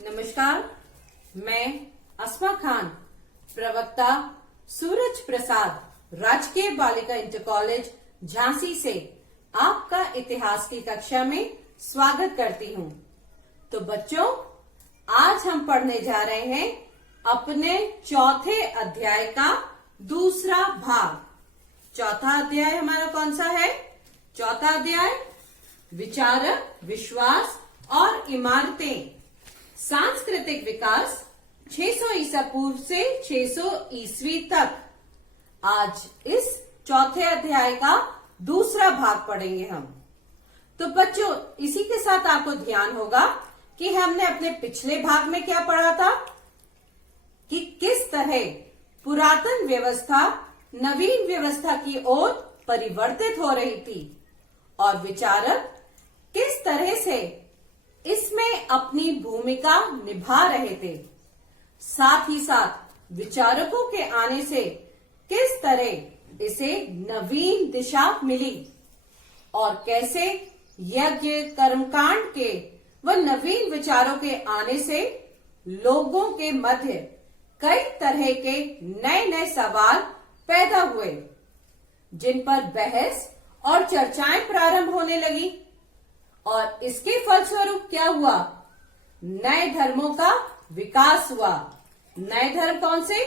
नमस्कार, मैं अस्मा खान, प्रवक्ता सूरज प्रसाद, राजकीय बालिका इंटर कॉलेज झांसी से आपका इतिहास की कक्षा में स्वागत करती हूँ। तो बच्चों, आज हम पढ़ने जा रहे हैं अपने चौथे अध्याय का दूसरा भाग। चौथा अध्याय हमारा कौन सा है? चौथा अध्याय विचारक, विश्वास और इमारतें, सांस्कृतिक विकास 600 ईसा पूर्व से 600 ईस्वी तक। आज इस चौथे अध्याय का दूसरा भाग पढ़ेंगे हम। तो बच्चों, इसी के साथ आपको ध्यान होगा कि हमने अपने पिछले भाग में क्या पढ़ा था कि किस तरह पुरातन व्यवस्था नवीन व्यवस्था की ओर परिवर्तित हो रही थी और विचारक किस तरह से इसमें अपनी भूमिका निभा रहे थे। साथ ही साथ विचारकों के आने से किस तरह इसे नवीन दिशा मिली और कैसे यज्ञ, कर्मकांड के व नवीन विचारों के आने से लोगों के मध्य कई तरह के नए नए सवाल पैदा हुए, जिन पर बहस और चर्चाएं प्रारंभ होने लगी। और इसके फलस्वरूप क्या हुआ? नए धर्मों का विकास हुआ। नए धर्म कौन से?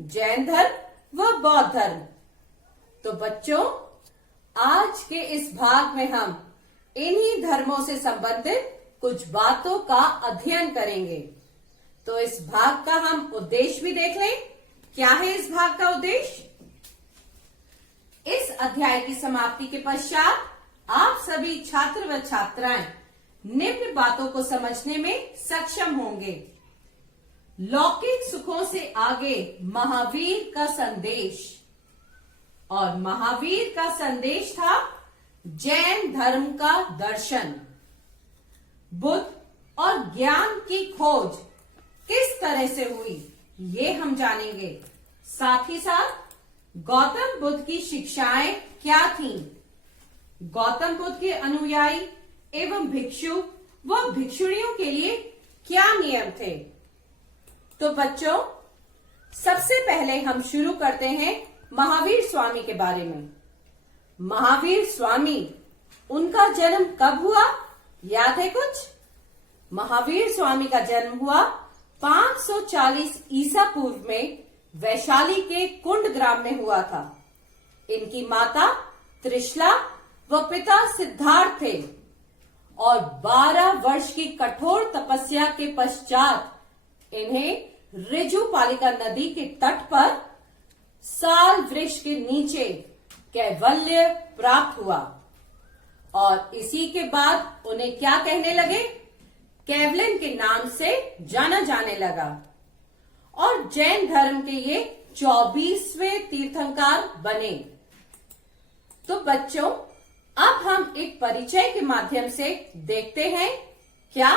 जैन धर्म व बौद्ध धर्म। तो बच्चों, आज के इस भाग में हम इन्हीं धर्मों से संबंधित कुछ बातों का अध्ययन करेंगे। तो इस भाग का हम उद्देश्य भी देख लें। क्या है इस भाग का उद्देश्य? इस अध्याय की समाप्ति के पश्चात आप सभी छात्र व छात्राएं निम्न बातों को समझने में सक्षम होंगे। लौकिक सुखों से आगे महावीर का संदेश, और महावीर का संदेश था जैन धर्म का दर्शन। बुद्ध और ज्ञान की खोज किस तरह से हुई, ये हम जानेंगे। साथ ही साथ गौतम बुद्ध की शिक्षाएं क्या थीं? गौतम बुद्ध के अनुयायी एवं भिक्षु व भिक्षुणियों के लिए क्या नियम थे? तो बच्चों, सबसे पहले हम शुरू करते हैं महावीर स्वामी के बारे में। महावीर स्वामी, उनका जन्म कब हुआ, याद है कुछ? महावीर स्वामी का जन्म हुआ 540 ईसा पूर्व में वैशाली के कुंड ग्राम में हुआ था। इनकी माता त्रिशला व पिता सिद्धार्थ थे और 12 वर्ष की कठोर तपस्या के पश्चात इन्हें ऋजुपालिका नदी के तट पर साल वृक्ष के नीचे कैवल्य प्राप्त हुआ और इसी के बाद उन्हें क्या कहने लगे? कैवल्यन के नाम से जाना जाने लगा और जैन धर्म के ये 24वें तीर्थंकर बने। तो बच्चों, अब हम एक परिचय के माध्यम से देखते हैं क्या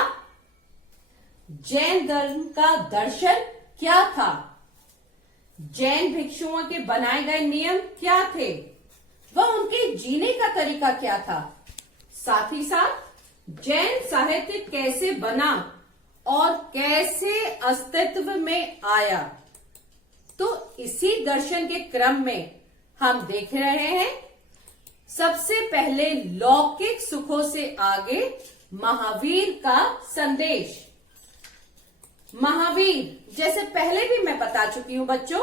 जैन धर्म का दर्शन क्या था, जैन भिक्षुओं के बनाए गए नियम क्या थे व उनके जीने का तरीका क्या था। साथ ही साथ जैन साहित्य कैसे बना और कैसे अस्तित्व में आया। तो इसी दर्शन के क्रम में हम देख रहे हैं सबसे पहले लौकिक सुखों से आगे महावीर का संदेश। महावीर, जैसे पहले भी मैं बता चुकी हूं बच्चों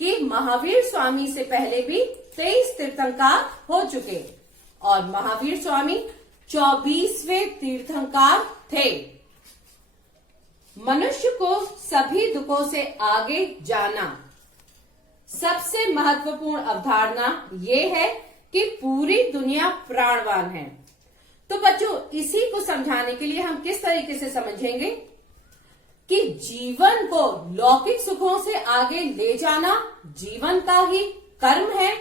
कि महावीर स्वामी से पहले भी 23 तीर्थंकर हो चुके और महावीर स्वामी 24वें तीर्थंकर थे। मनुष्य को सभी दुखों से आगे जाना। सबसे महत्वपूर्ण अवधारणा ये है कि पूरी दुनिया प्राणवान है। तो बच्चों, इसी को समझाने के लिए हम किस तरीके से समझेंगे कि जीवन को लौकिक सुखों से आगे ले जाना जीवन का ही कर्म है।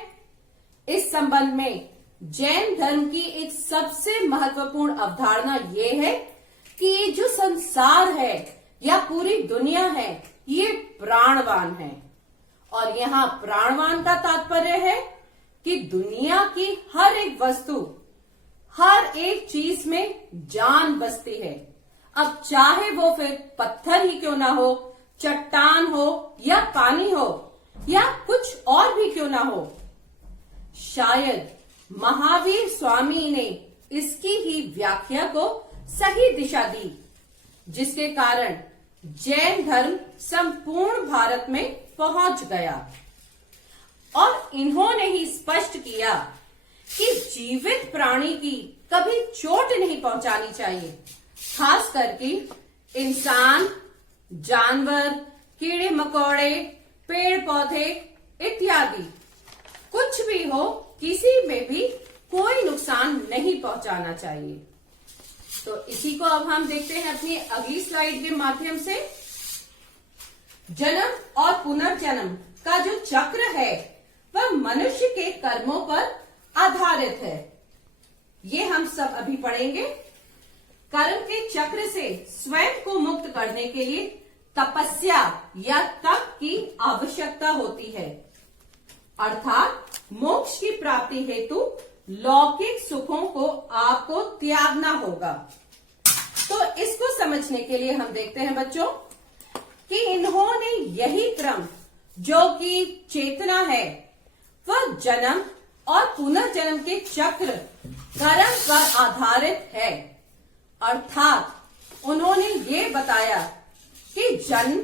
इस संबंध में जैन धर्म की एक सबसे महत्वपूर्ण अवधारणा ये है कि ये जो संसार है या पूरी दुनिया है, ये प्राणवान है। और यहाँ प्राणवान का तात्पर्य है कि दुनिया की हर एक वस्तु, हर एक चीज में जान बसती है। अब चाहे वो फिर पत्थर ही क्यों ना हो, चट्टान हो या पानी हो या कुछ और भी क्यों ना हो, शायद महावीर स्वामी ने इसकी ही व्याख्या को सही दिशा दी, जिसके कारण जैन धर्म संपूर्ण भारत में पहुंच गया। और इन्होंने ही स्पष्ट किया कि जीवित प्राणी की कभी चोट नहीं पहुंचानी चाहिए, खास करके इंसान, जानवर, कीड़े मकोड़े, पेड़ पौधे इत्यादि कुछ भी हो, किसी में भी कोई नुकसान नहीं पहुंचाना चाहिए। तो इसी को अब हम देखते हैं अपनी अगली स्लाइड के माध्यम से। जन्म और पुनर्जन्म का जो चक्र है वह मनुष्य के कर्मों पर आधारित है। ये हम सब अभी पढ़ेंगे। कर्म के चक्र से स्वयं को मुक्त करने के लिए तपस्या या तप की आवश्यकता होती है, अर्थात मोक्ष की प्राप्ति हेतु लौकिक सुखों को आपको त्यागना होगा। तो इसको समझने के लिए हम देखते हैं बच्चों कि इन्होंने यही क्रम, जो कि चेतना है, वह जन्म और पुनर्जन्म के चक्र कर्म पर आधारित है। अर्थात उन्होंने ये बताया कि जन्म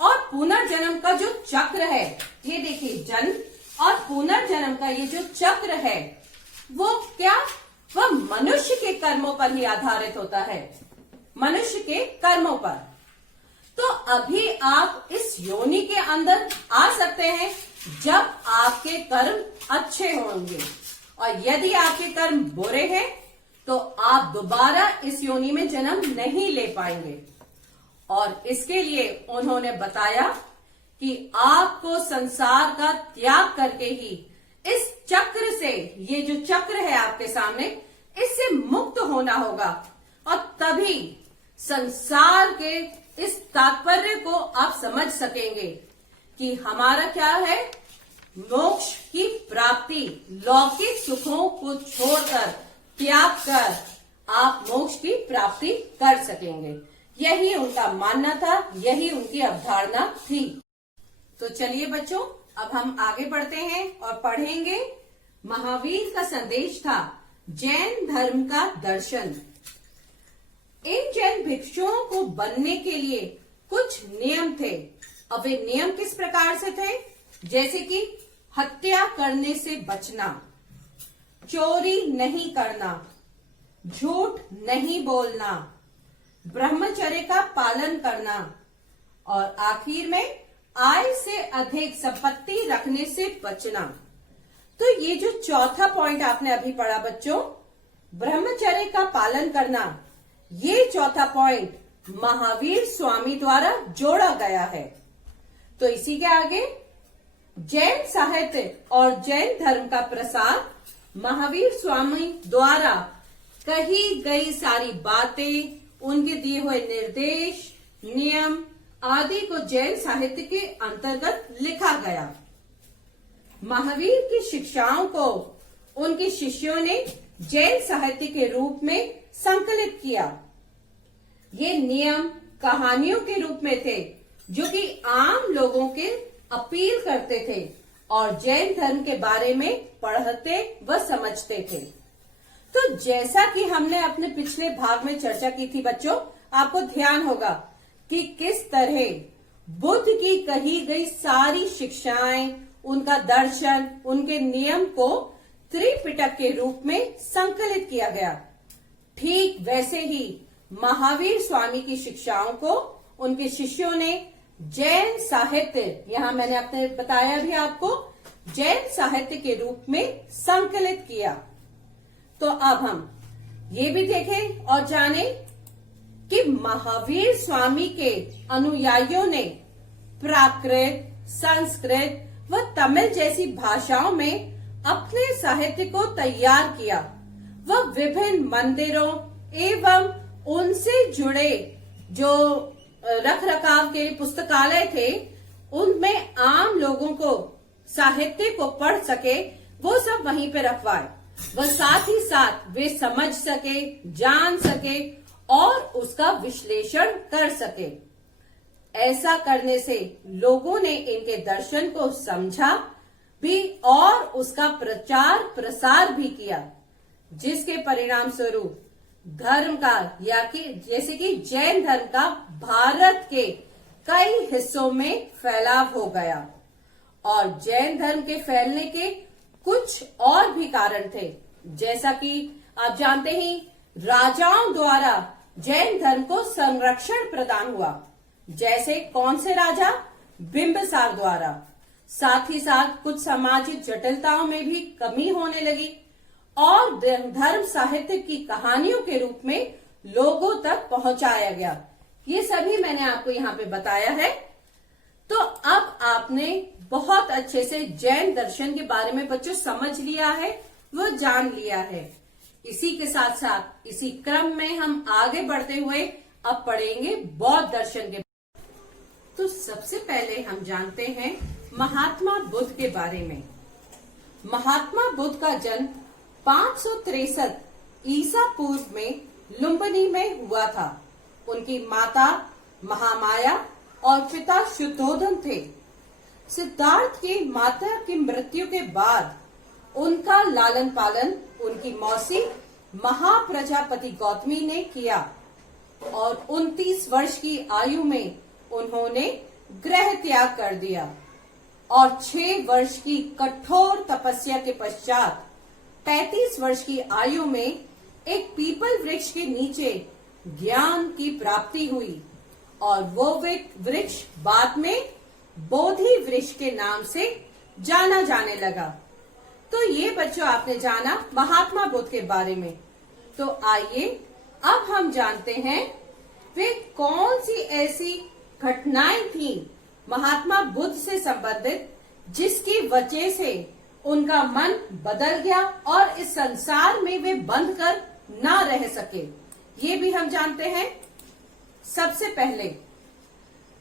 और पुनर्जन्म का जो चक्र है, ये देखिए जन्म और पुनर्जन्म का ये जो चक्र है वो क्या, वह मनुष्य के कर्मों पर ही आधारित होता है, मनुष्य के कर्मों पर। तो अभी आप इस योनि के अंदर आ सकते हैं जब आपके कर्म अच्छे होंगे, और यदि आपके कर्म बुरे हैं तो आप दोबारा इस योनि में जन्म नहीं ले पाएंगे। और इसके लिए उन्होंने बताया कि आपको संसार का त्याग करके ही इस चक्र से, ये जो चक्र है आपके सामने, इससे मुक्त होना होगा, और तभी संसार के इस तात्पर्य को आप समझ सकेंगे कि हमारा क्या है, मोक्ष की प्राप्ति, लौकिक सुखों को छोड़कर, त्याग कर आप मोक्ष की प्राप्ति कर सकेंगे। यही उनका मानना था, यही उनकी अवधारणा थी। तो चलिए बच्चों, अब हम आगे बढ़ते हैं और पढ़ेंगे महावीर का संदेश था जैन धर्म का दर्शन। इन जैन भिक्षुओं को बनने के लिए कुछ नियम थे। अब वे नियम किस प्रकार से थे, जैसे कि हत्या करने से बचना, चोरी नहीं करना, झूठ नहीं बोलना, ब्रह्मचर्य का पालन करना, और आखिर में आय से अधिक संपत्ति रखने से बचना। तो ये जो चौथा पॉइंट आपने अभी पढ़ा बच्चों, ब्रह्मचर्य का पालन करना, ये चौथा पॉइंट महावीर स्वामी द्वारा जोड़ा गया है। तो इसी के आगे जैन साहित्य और जैन धर्म का प्रसार, महावीर स्वामी द्वारा कही गई सारी बातें, उनके दिए हुए निर्देश, नियम आदि को जैन साहित्य के अंतर्गत लिखा गया। महावीर की शिक्षाओं को उनके शिष्यों ने जैन साहित्य के रूप में संकलित किया। ये नियम कहानियों के रूप में थे, जो कि आम लोगों के अपील करते थे और जैन धर्म के बारे में पढ़ते व समझते थे। तो जैसा कि हमने अपने पिछले भाग में चर्चा की थी बच्चों, आपको ध्यान होगा कि किस तरह बुद्ध की कही गई सारी शिक्षाएं, उनका दर्शन, उनके नियम को त्रिपिटक के रूप में संकलित किया गया। ठीक वैसे ही महावीर स्वामी की शिक्षाओं को उनके शिष्यों ने जैन साहित्य, यहां मैंने अपने बताया भी आपको, जैन साहित्य के रूप में संकलित किया। तो अब हम ये भी देखें और जानें कि महावीर स्वामी के अनुयायियों ने प्राकृत, संस्कृत व तमिल जैसी भाषाओं में अपने साहित्य को तैयार किया। वह विभिन्न मंदिरों एवं उनसे जुड़े जो रख रखाव के पुस्तकालय थे, उनमें आम लोगों को साहित्य को पढ़ सके, वो सब वहीं पे रखवाए। वह साथ ही साथ वे समझ सके, जान सके और उसका विश्लेषण कर सके। ऐसा करने से लोगों ने इनके दर्शन को समझा भी और उसका प्रचार प्रसार भी किया, जिसके परिणाम स्वरूप धर्म का या कि जैसे कि जैन धर्म का भारत के कई हिस्सों में फैलाव हो गया। और जैन धर्म के फैलने के कुछ और भी कारण थे, जैसा कि आप जानते ही राजाओं द्वारा जैन धर्म को संरक्षण प्रदान हुआ। जैसे कौन से राजा? बिंबिसार द्वारा। साथ ही साथ कुछ सामाजिक जटिलताओं में भी कमी होने लगी और धर्म साहित्य की कहानियों के रूप में लोगों तक पहुंचाया गया। ये सभी मैंने आपको यहाँ पे बताया है। तो अब आपने बहुत अच्छे से जैन दर्शन के बारे में बच्चों समझ लिया है, वो जान लिया है। इसी के साथ साथ इसी क्रम में हम आगे बढ़ते हुए अब पढ़ेंगे बौद्ध दर्शन के। तो सबसे पहले हम जानते हैं महात्मा बुद्ध के बारे में। महात्मा बुद्ध का जन्म 563 ईसा पूर्व में लुम्बिनी में हुआ था। उनकी माता महामाया और पिता शुद्धोधन थे। सिद्धार्थ की माता की मृत्यु के बाद उनका लालन पालन उनकी मौसी महाप्रजापति गौतमी ने किया और 29 वर्ष की आयु में उन्होंने गृह त्याग कर दिया और 6 वर्ष की कठोर तपस्या के पश्चात 35 वर्ष की आयु में एक पीपल वृक्ष के नीचे ज्ञान की प्राप्ति हुई और वो वृक्ष बाद में बोधि वृक्ष के नाम से जाना जाने लगा। तो ये बच्चों आपने जाना महात्मा बुद्ध के बारे में। तो आइए अब हम जानते हैं वे कौन सी ऐसी घटनाएं थी महात्मा बुद्ध से संबंधित जिसकी वजह से उनका मन बदल गया और इस संसार में वे बंध कर ना रह सके। ये भी हम जानते हैं। सबसे पहले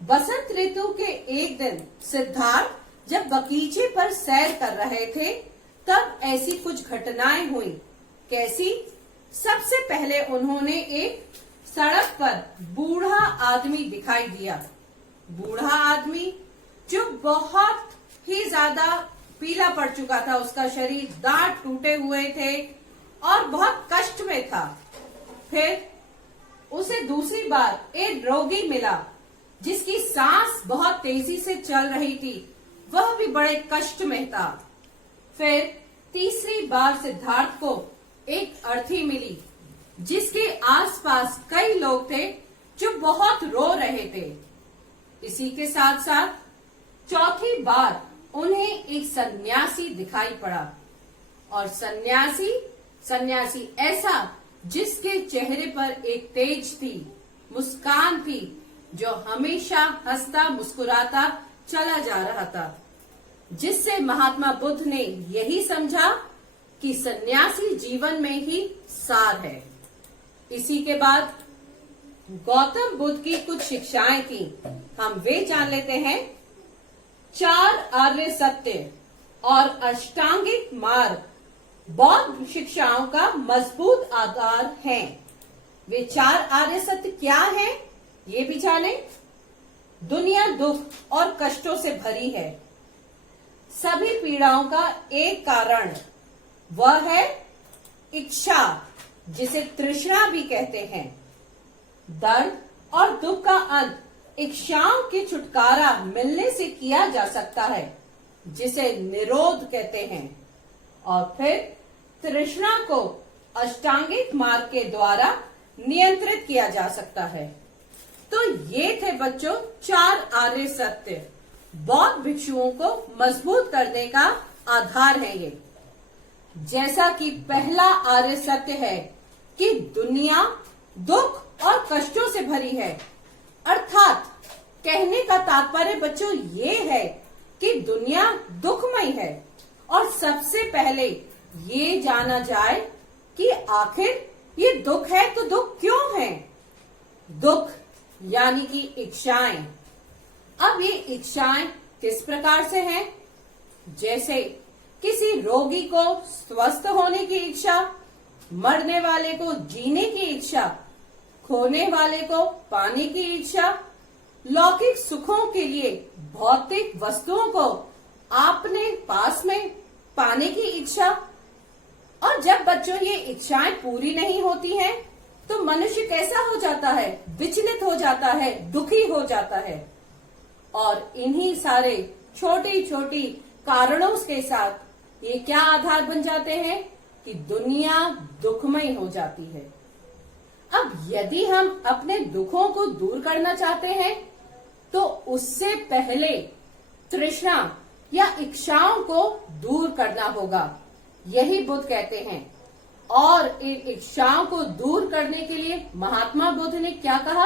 बसंत ऋतु के एक दिन सिद्धार्थ जब बगीचे पर सैर कर रहे थे तब ऐसी कुछ घटनाएं हुई। कैसी? सबसे पहले उन्होंने एक सड़क पर बूढ़ा आदमी दिखाई दिया। बूढ़ा आदमी जो बहुत ही ज्यादा पीला पड़ चुका था, उसका शरीर, दांत टूटे हुए थे और बहुत कष्ट में था। फिर उसे दूसरी बार एक रोगी मिला जिसकी सांस बहुत तेजी से चल रही थी, वह भी बड़े कष्ट में था। फिर तीसरी बार सिद्धार्थ को एक अर्थी मिली जिसके आसपास कई लोग थे जो बहुत रो रहे थे। इसी के साथ साथ चौथी बार उन्हें एक सन्यासी दिखाई पड़ा और सन्यासी ऐसा जिसके चेहरे पर एक तेज थी, मुस्कान थी, जो हमेशा हंसता मुस्कुराता चला जा रहा था, जिससे महात्मा बुद्ध ने यही समझा कि सन्यासी जीवन में ही सार है। इसी के बाद गौतम बुद्ध की कुछ शिक्षाएं थी, हम वे जान लेते हैं। 4 आर्य सत्य और अष्टांगिक मार्ग बौद्ध शिक्षाओं का मजबूत आधार हैं। वे 4 आर्य सत्य क्या हैं? ये भी जाने। दुनिया दुख और कष्टों से भरी है। सभी पीड़ाओं का एक कारण वह है इच्छा, जिसे तृष्णा भी कहते हैं। दर्द और दुख का अंत इच्छाओं के छुटकारा मिलने से किया जा सकता है, जिसे निरोध कहते हैं। और फिर तृष्णा को अष्टांगिक मार्ग के द्वारा नियंत्रित किया जा सकता है। तो ये थे बच्चों 4 आर्य सत्य, बौद्ध भिक्षुओं को मजबूत करने का आधार है ये। जैसा कि पहला आर्य सत्य है कि दुनिया दुख और कष्टों से भरी है, अर्थात कहने का तात्पर्य बच्चों ये है कि दुनिया दुखमय है और सबसे पहले ये जाना जाए कि आखिर ये दुख है तो दुख क्यों है। दुख यानी कि इच्छाएं। अब ये इच्छाएं किस प्रकार से हैं? जैसे किसी रोगी को स्वस्थ होने की इच्छा, मरने वाले को जीने की इच्छा, खोने वाले को पाने की इच्छा, लौकिक सुखों के लिए भौतिक वस्तुओं को अपने पास में पाने की इच्छा। और जब बच्चों ये इच्छाएं पूरी नहीं होती हैं, तो मनुष्य कैसा हो जाता है? विचलित हो जाता है, दुखी हो जाता है। और इन्हीं सारे छोटी छोटी कारणों के साथ ये क्या आधार बन जाते हैं कि दुनिया दुखमय हो जाती है। अब यदि हम अपने दुखों को दूर करना चाहते हैं, तो उससे पहले तृष्णा या इच्छाओं को दूर करना होगा, यही बुद्ध कहते हैं। और इन इच्छाओं को दूर करने के लिए महात्मा बुद्ध ने क्या कहा?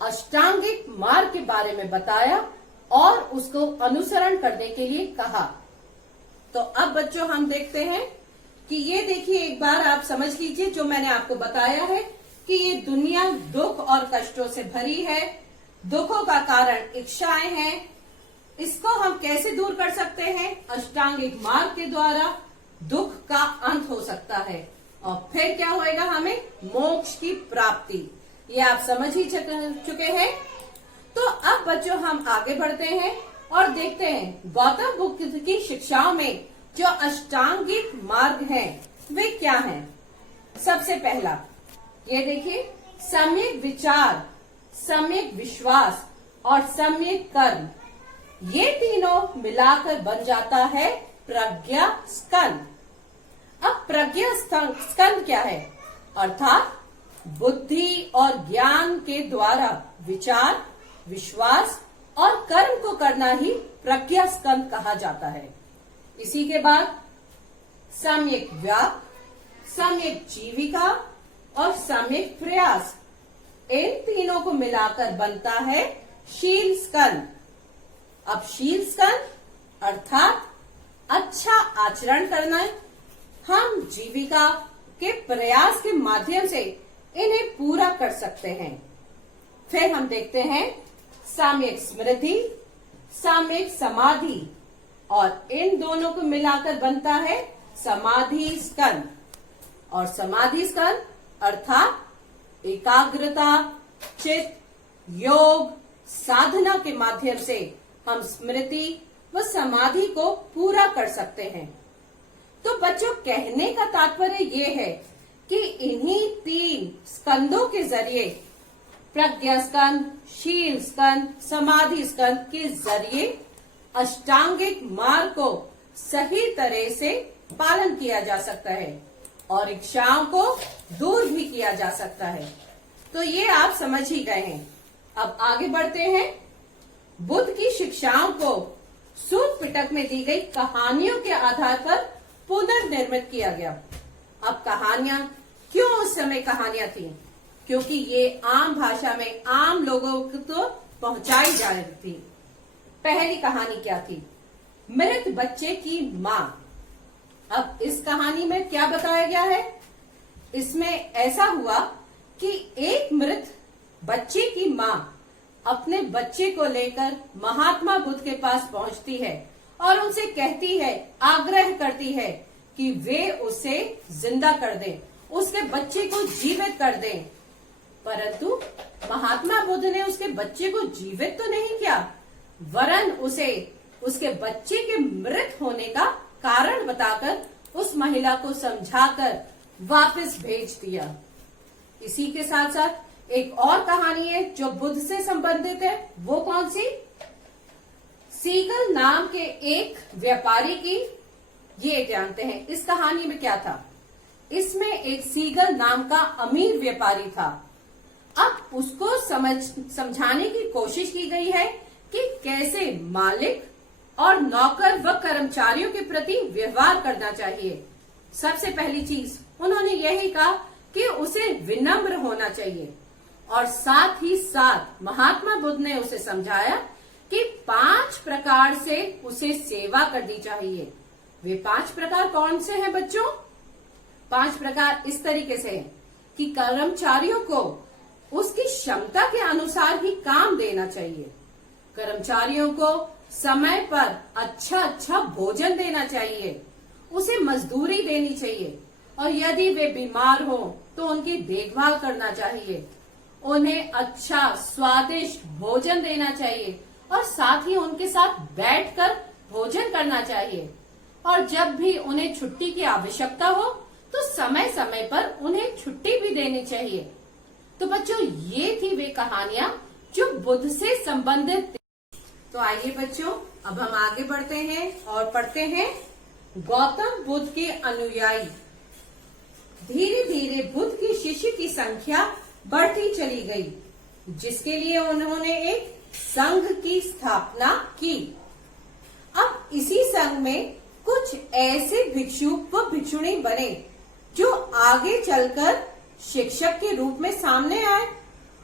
अष्टांगिक मार्ग के बारे में बताया और उसको अनुसरण करने के लिए कहा। तो अब बच्चों हम देखते हैं कि ये देखिए, एक बार आप समझ लीजिए जो मैंने आपको बताया है कि ये दुनिया दुख और कष्टों से भरी है। दुखों का कारण इच्छाएं हैं। इसको हम कैसे दूर कर सकते हैं? अष्टांगिक मार्ग के द्वारा दुख का अंत हो सकता है और फिर क्या होएगा? हमें मोक्ष की प्राप्ति। ये आप समझ ही चुके हैं। तो अब बच्चों हम आगे बढ़ते हैं और देखते हैं गौतम बुद्ध की शिक्षाओं में जो अष्टांगिक मार्ग हैं वे क्या हैं। सबसे पहला ये देखिए, सम्यक विचार, सम्यक विश्वास और सम्यक कर्म, ये तीनों मिलाकर बन जाता है प्रज्ञा स्कंद। अब प्रज्ञा स्कंद क्या है? अर्थात बुद्धि और ज्ञान के द्वारा विचार, विश्वास और कर्म को करना ही प्रज्ञा स्कंद कहा जाता है। इसी के बाद सम्यक व्याप, सम्यक जीविका और सम्यक प्रयास, इन तीनों को मिलाकर बनता है शील स्कंद। अब शील स्कंद अर्थात अच्छा आचरण करना। हम जीविका के प्रयास के माध्यम से इन्हें पूरा कर सकते हैं। फिर हम देखते हैं सम्यक स्मृति, सम्यक समाधि, और इन दोनों को मिलाकर बनता है समाधि स्कंद। और समाधि स्कंद अर्थात एकाग्रता, चित्त, योग, साधना के माध्यम से हम स्मृति व समाधि को पूरा कर सकते हैं। तो बच्चों, कहने का तात्पर्य ये है कि इन्हीं तीन स्कंदों के जरिए, प्रज्ञा स्कंद, शील स्कंद, समाधि स्कंद के जरिए अष्टांगिक मार्ग को सही तरह से पालन किया जा सकता है और इच्छाओं को दूर भी किया जा सकता है। तो ये आप समझ ही गए हैं। अब आगे बढ़ते हैं। बुद्ध की शिक्षाओं को सूत पिटक में दी गई कहानियों के आधार पर पुनर्निर्मित किया गया। अब कहानियां, क्यों उस समय कहानियां थी? क्योंकि ये आम भाषा में आम लोगों को तो पहुंचाई जा रही थी। पहली कहानी क्या थी? मृत बच्चे की माँ। अब इस कहानी में क्या बताया गया है? इसमें ऐसा हुआ कि एक मृत बच्चे की माँ अपने बच्चे को लेकर महात्मा बुद्ध के पास पहुंचती है और उनसे कहती है, आग्रह करती है कि वे उसे जिंदा कर दें, उसके बच्चे को जीवित कर दें। परंतु महात्मा बुद्ध ने उसके बच्चे को जीवित तो नहीं किया, वरन उसे उसके बच्चे के मृत होने का कारण बताकर उस महिला को समझाकर वापस भेज दिया। इसी के साथ साथ एक और कहानी है जो बुद्ध से संबंधित है। वो कौन सी? सीगल नाम के एक व्यापारी की। ये जानते हैं इस कहानी में क्या था? इसमें एक सीगल नाम का अमीर व्यापारी था। अब उसको समझाने की कोशिश की गई है कि कैसे मालिक और नौकर व कर्मचारियों के प्रति व्यवहार करना चाहिए। सबसे पहली चीज उन्होंने यही कहा कि उसे विनम्र होना चाहिए, और साथ ही साथ महात्मा बुद्ध ने उसे समझाया कि 5 प्रकार से उसे सेवा करनी चाहिए। वे 5 प्रकार कौन से हैं बच्चों? 5 प्रकार इस तरीके से हैं कि कर्मचारियों को उसकी क्षमता के अनुसार ही काम देना चाहिए, कर्मचारियों को समय पर अच्छा भोजन देना चाहिए, उसे मजदूरी देनी चाहिए, और यदि वे बीमार हो तो उनकी देखभाल करना चाहिए, उन्हें अच्छा स्वादिष्ट भोजन देना चाहिए और साथ ही उनके साथ बैठकर भोजन करना चाहिए। और जब भी उन्हें छुट्टी की आवश्यकता हो तो समय समय पर उन्हें छुट्टी भी देनी चाहिए। तो बच्चों, ये थी वे कहानियां जो बुद्ध से संबंधित थी। तो आइए बच्चों, अब हम आगे बढ़ते हैं और पढ़ते हैं गौतम बुद्ध के अनुयायी। धीरे धीरे बुद्ध की शिष्य की संख्या बढ़ती चली गई, जिसके लिए उन्होंने एक संघ की स्थापना की। अब इसी संघ में कुछ ऐसे भिक्षु व भिक्षुणी बने जो आगे चलकर शिक्षक के रूप में सामने आए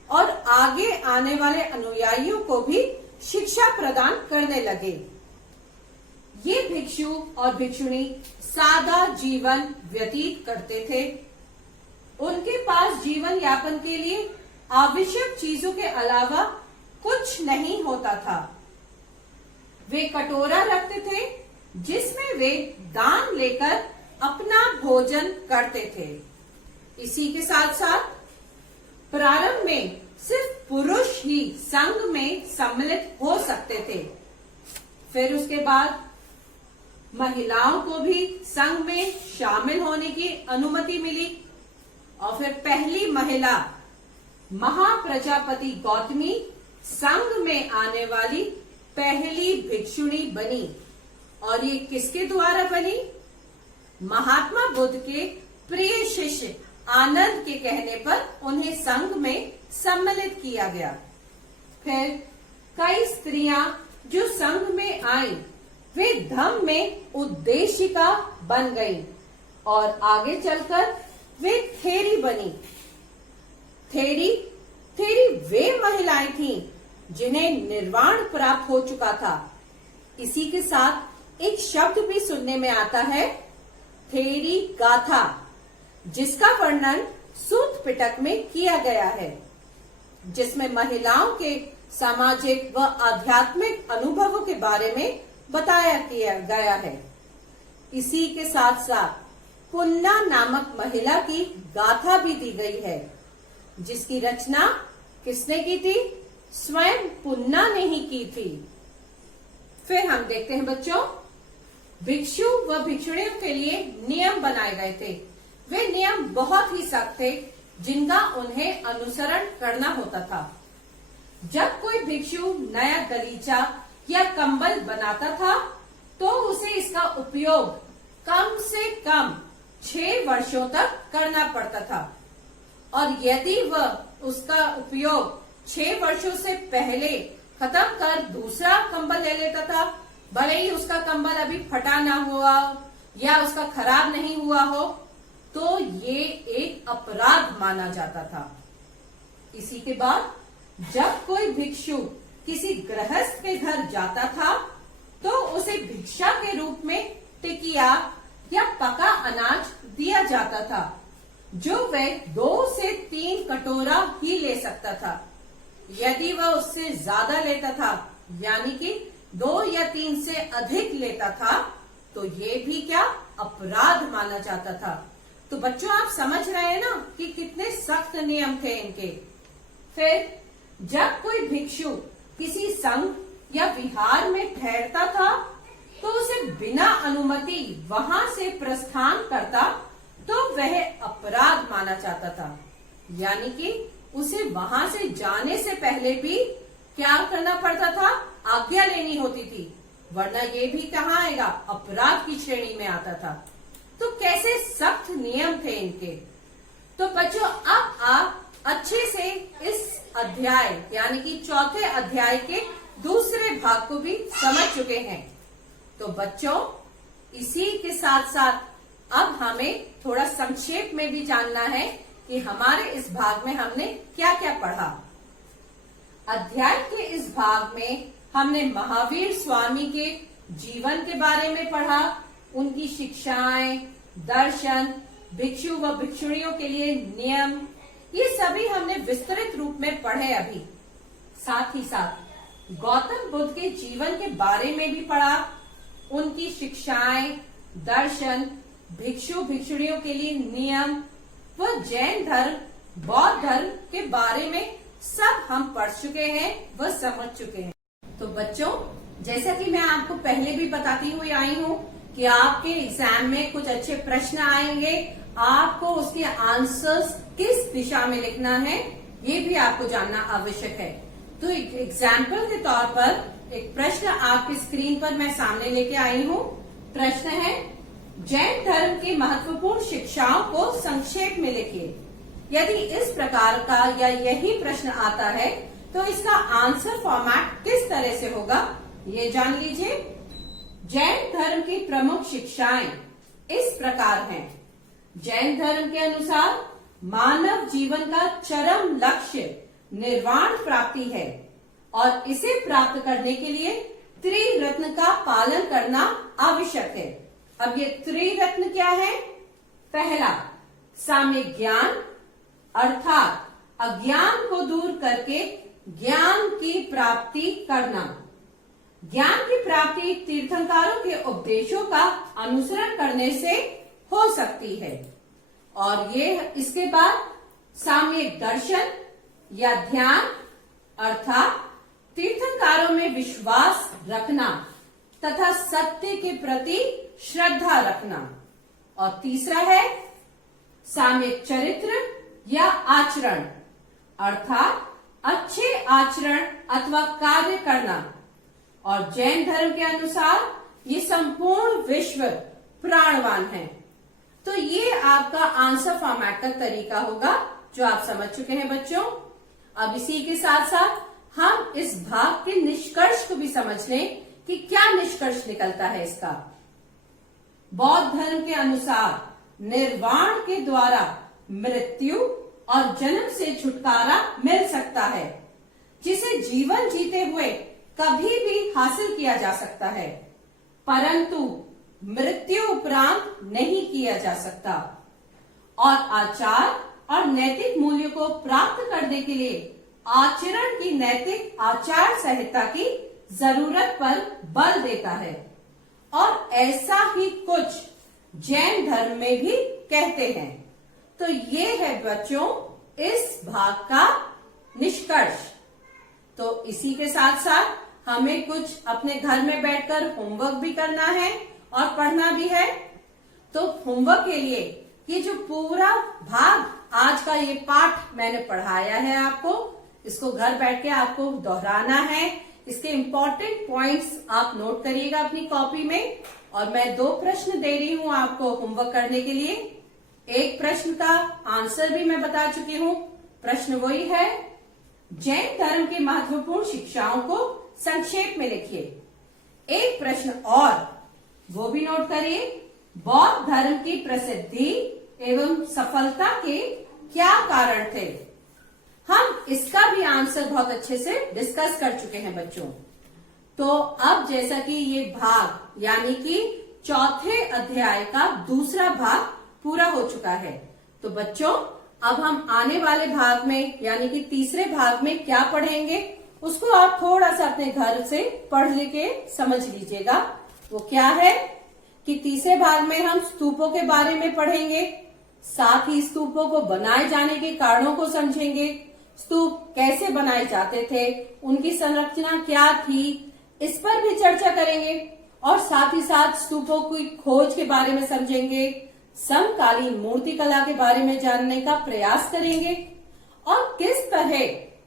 और आगे आने वाले अनुयायियों को भी शिक्षा प्रदान करने लगे। ये भिक्षु और भिक्षुणी सादा जीवन व्यतीत करते थे। उनके पास जीवन यापन के लिए आवश्यक चीजों के अलावा कुछ नहीं होता था। वे कटोरा रखते थे जिसमें वे दान लेकर अपना भोजन करते थे। इसी के साथ साथ प्रारंभ में सिर्फ पुरुष ही संघ में सम्मिलित हो सकते थे। फिर उसके बाद महिलाओं को भी संघ में शामिल होने की अनुमति मिली और फिर पहली महिला महाप्रजापति गौतमी संघ में आने वाली पहली भिक्षुणी बनी। और ये किसके द्वारा बनी? महात्मा बुद्ध के प्रिय शिष्य आनंद के कहने पर उन्हें संघ में सम्मिलित किया गया। फिर कई स्त्रियां जो संघ में आईं, वे धम्म में उद्देशिका बन गईं और आगे चलकर वे थेरी बनी। थेरी वे महिलाएं थीं जिन्हें निर्वाण प्राप्त हो चुका था। इसी के साथ एक शब्द भी सुनने में आता है, थेरी गाथा, जिसका वर्णन सूत पिटक में किया गया है, जिसमें महिलाओं के सामाजिक व आध्यात्मिक अनुभवों के बारे में बताया किया गया है। इसी के साथ साथ पुन्ना नामक महिला की गाथा भी दी गई है, जिसकी रचना किसने की थी? स्वयं पुन्ना ने ही की थी। फिर हम देखते हैं बच्चों, भिक्षु व भिक्षुणियों के लिए नियम बनाए गए थे। वे नियम बहुत ही सख्त थे जिनका उन्हें अनुसरण करना होता था। जब कोई भिक्षु नया गलीचा या कंबल बनाता था तो उसे इसका उपयोग कम से कम 6 वर्षों तक करना पड़ता था और यदि वह उसका उपयोग 6 वर्षों से पहले खत्म कर दूसरा कंबल ले लेता था, भले ही उसका कंबल अभी फटा ना हुआ या उसका खराब नहीं हुआ हो, तो ये एक अपराध माना जाता था। इसी के बाद जब कोई भिक्षु किसी गृहस्थ के घर जाता था तो उसे भिक्षा के रूप में टिकिया या पका अनाज दिया जाता था, जो वह 2 से 3 कटोरा ही ले सकता था। यदि वह उससे ज्यादा लेता था, यानी कि 2 या 3 से अधिक लेता था, तो ये भी क्या अपराध माना जाता था। तो बच्चों, आप समझ रहे हैं ना कि कितने सख्त नियम थे इनके। फिर जब कोई भिक्षु किसी संघ या विहार में ठहरता था तो उसे बिना अनुमति वहां से प्रस्थान करता तो वह अपराध माना जाता था, यानी कि उसे वहां से जाने से पहले भी क्या करना पड़ता था? आज्ञा लेनी होती थी, वरना ये भी कहाँ आएगा? अपराध की श्रेणी में आता था। तो कैसे सख्त नियम थे इनके। तो बच्चों, अब आप अच्छे से इस अध्याय यानी कि चौथे अध्याय के दूसरे भाग को भी समझ चुके हैं। तो बच्चों, इसी के साथ साथ अब हमें थोड़ा संक्षेप में भी जानना है कि हमारे इस भाग में हमने क्या क्या पढ़ा। अध्याय के इस भाग में हमने महावीर स्वामी के जीवन के बारे में पढ़ा, उनकी शिक्षाएं, दर्शन, भिक्षु व भिक्षुणियों के लिए नियम, ये सभी हमने विस्तृत रूप में पढ़े अभी। साथ ही साथ गौतम बुद्ध के जीवन के बारे में भी पढ़ा, उनकी शिक्षाएं, दर्शन, भिक्षु भिक्षुणियों के लिए नियम व जैन धर्म बौद्ध धर्म के बारे में सब हम पढ़ चुके हैं, वह समझ चुके हैं। तो बच्चों, जैसा कि मैं आपको पहले भी बताती हुई आई हूँ कि आपके एग्जाम में कुछ अच्छे प्रश्न आएंगे, आपको उसके आंसर्स किस दिशा में लिखना है ये भी आपको जानना आवश्यक है। तो एक एग्जाम्पल के तौर पर एक प्रश्न आपकी स्क्रीन पर मैं सामने लेके आई हूँ। प्रश्न है, जैन धर्म की महत्वपूर्ण शिक्षाओं को संक्षेप में लिखिए। यदि इस प्रकार का या यही प्रश्न आता है तो इसका आंसर फॉर्मेट किस तरह से होगा ये जान लीजिए। जैन धर्म की प्रमुख शिक्षाएं इस प्रकार हैं। जैन धर्म के अनुसार मानव जीवन का चरम लक्ष्य निर्वाण प्राप्ति है और इसे प्राप्त करने के लिए त्रिरत्न का पालन करना आवश्यक है। अब ये त्रिरत्न क्या है? पहला, साम्यक ज्ञान, अर्थात अज्ञान को दूर करके ज्ञान की प्राप्ति करना। ज्ञान की प्राप्ति तीर्थंकरों के उपदेशों का अनुसरण करने से हो सकती है। और ये इसके बाद साम्यक दर्शन या ध्यान, अर्थात तीर्थंकरों में विश्वास रखना तथा सत्य के प्रति श्रद्धा रखना। और तीसरा है साम्यक चरित्र या आचरण, अर्थात अच्छे आचरण अथवा कार्य करना। और जैन धर्म के अनुसार ये संपूर्ण विश्व प्राणवान है। तो ये आपका आंसर फॉर्मेट का तरीका होगा जो आप समझ चुके हैं बच्चों। अब इसी के साथ साथ हम इस भाग के निष्कर्ष को भी समझ लें कि क्या निष्कर्ष निकलता है इसका। बौद्ध धर्म के अनुसार निर्वाण के द्वारा मृत्यु और जन्म से छुटकारा मिल सकता है, जिसे जीवन जीते हुए कभी भी हासिल किया जा सकता है, परंतु मृत्यु उपरांत नहीं किया जा सकता। और आचार और नैतिक मूल्यों को प्राप्त करने के लिए आचरण की नैतिक आचार संहिता की जरूरत पर बल देता है। और ऐसा ही कुछ जैन धर्म में भी कहते हैं। तो ये है बच्चों इस भाग का निष्कर्ष। तो इसी के साथ साथ हमें कुछ अपने घर में बैठकर होमवर्क भी करना है और पढ़ना भी है। तो होमवर्क के लिए ये जो पूरा भाग आज का ये पाठ मैंने पढ़ाया है आपको, इसको घर बैठ के आपको दोहराना है। इसके इम्पोर्टेंट पॉइंट्स आप नोट करिएगा अपनी कॉपी में। और मैं 2 प्रश्न दे रही हूं आपको होमवर्क करने के लिए। एक प्रश्न का आंसर भी मैं बता चुकी हूं। प्रश्न वही है, जैन धर्म की महत्वपूर्ण शिक्षाओं को संक्षेप में लिखिए। एक प्रश्न और, वो भी नोट करिए, बौद्ध धर्म की प्रसिद्धि एवं सफलता के क्या कारण थे। हम इसका भी आंसर बहुत अच्छे से डिस्कस कर चुके हैं बच्चों। तो अब जैसा कि ये भाग यानी कि चौथे अध्याय का दूसरा भाग पूरा हो चुका है, तो बच्चों अब हम आने वाले भाग में यानी कि तीसरे भाग में क्या पढ़ेंगे उसको आप थोड़ा सा अपने घर से पढ़ लेके समझ लीजिएगा। वो क्या है कि तीसरे भाग में हम स्तूपों के बारे में पढ़ेंगे, साथ ही स्तूपों को बनाए जाने के कारणों को समझेंगे, स्तूप कैसे बनाए जाते थे, उनकी संरचना क्या थी, इस पर भी चर्चा करेंगे। और साथ ही साथ स्तूपों की खोज के बारे में समझेंगे, समकालीन मूर्ति कला के बारे में जानने का प्रयास करेंगे और किस तरह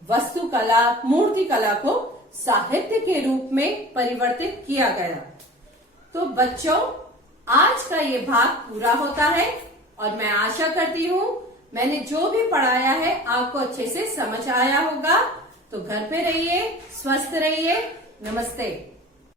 वास्तुकला, मूर्ति कला को साहित्य के रूप में परिवर्तित किया गया। तो बच्चों आज का ये भाग पूरा होता है और मैं आशा करती हूँ मैंने जो भी पढ़ाया है आपको अच्छे से समझ आया होगा। तो घर पे रहिए, स्वस्थ रहिए। नमस्ते।